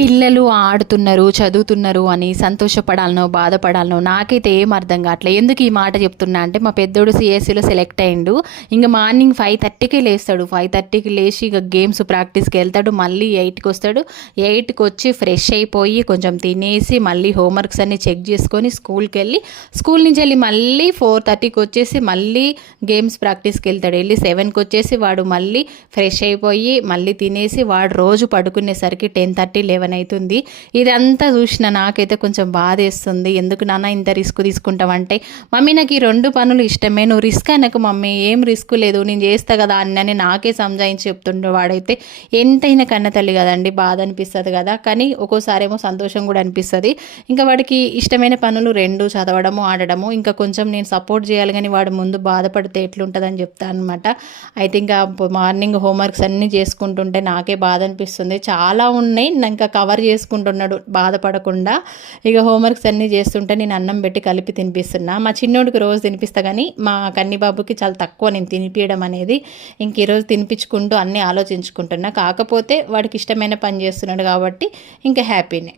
పిల్లలు ఆడుతున్నారు, చదువుతున్నారు అని సంతోషపడాలనో, బాధపడాలనో నాకైతే ఏం అర్థం కావట్లేదు. ఎందుకు ఈ మాట చెప్తున్నా అంటే మా పెద్దోడు సిఎస్సిలో సెలెక్ట్ అయ్యిండు. ఇంక మార్నింగ్ 5:30కే లేస్తాడు. 5:30కి లేచి ఇక గేమ్స్ ప్రాక్టీస్కి వెళ్తాడు. మళ్ళీ 8కి వస్తాడు. 8కి వచ్చి ఫ్రెష్ అయిపోయి కొంచెం తినేసి మళ్ళీ హోంవర్క్స్ అన్నీ చెక్ చేసుకొని స్కూల్కి వెళ్ళి స్కూల్ నుంచి వెళ్ళి మళ్ళీ 4:30కి వచ్చేసి మళ్ళీ గేమ్స్ ప్రాక్టీస్కి వెళ్తాడు. వెళ్ళి 7కి వచ్చేసి వాడు మళ్ళీ ఫ్రెష్ అయిపోయి మళ్ళీ తినేసి వాడు రోజు పడుకునేసరికి 10:30, 11 అవుతుంది. ఇదంతా చూసిన నాకైతే కొంచెం బాధేస్తుంది. ఎందుకు నాన్న ఇంత రిస్క్ తీసుకుంటావంటే, మమ్మీ నాకు ఈ 2 పనులు ఇష్టమే, నువ్వు రిస్క్ అనకు మమ్మీ, ఏం రిస్క్ లేదు, నేను చేస్తా కదా అని నాకే సంజాయించి చెప్తుండే. వాడైతే ఎంతైనా కన్న తల్లి కదండి, బాధ అనిపిస్తుంది కదా, కానీ ఒక్కోసారి ఏమో సంతోషం కూడా అనిపిస్తుంది. ఇంకా వాడికి ఇష్టమైన పనులు 2, చదవడము, ఆడడము. ఇంకా కొంచెం నేను సపోర్ట్ చేయాలి, కానీ వాడు ముందు బాధపడితే ఎట్లుంటుందని చెప్తాను అనమాట. అయితే ఇంకా మార్నింగ్ హోంవర్క్స్ అన్నీ చేసుకుంటుంటే నాకే బాధ అనిపిస్తుంది. చాలా ఉన్నాయి, ఇంకా కవర్ చేసుకుంటున్నాడు బాధపడకుండా. ఇక హోంవర్క్స్ అన్నీ చేస్తుంటే నేను అన్నం పెట్టి కలిపి తినిపిస్తున్నా. మా చిన్నోడికి రోజు తినిపిస్తా, కానీ మా కన్నిబాబుకి చాలా తక్కువ నేను తినిపించడం అనేది. ఇంక ఈరోజు తినిపించుకుంటూ అన్నీ ఆలోచించుకుంటున్నా. కాకపోతే వాడికి ఇష్టమైన పని చేస్తున్నాడు కాబట్టి ఇంకా హ్యాపీనే.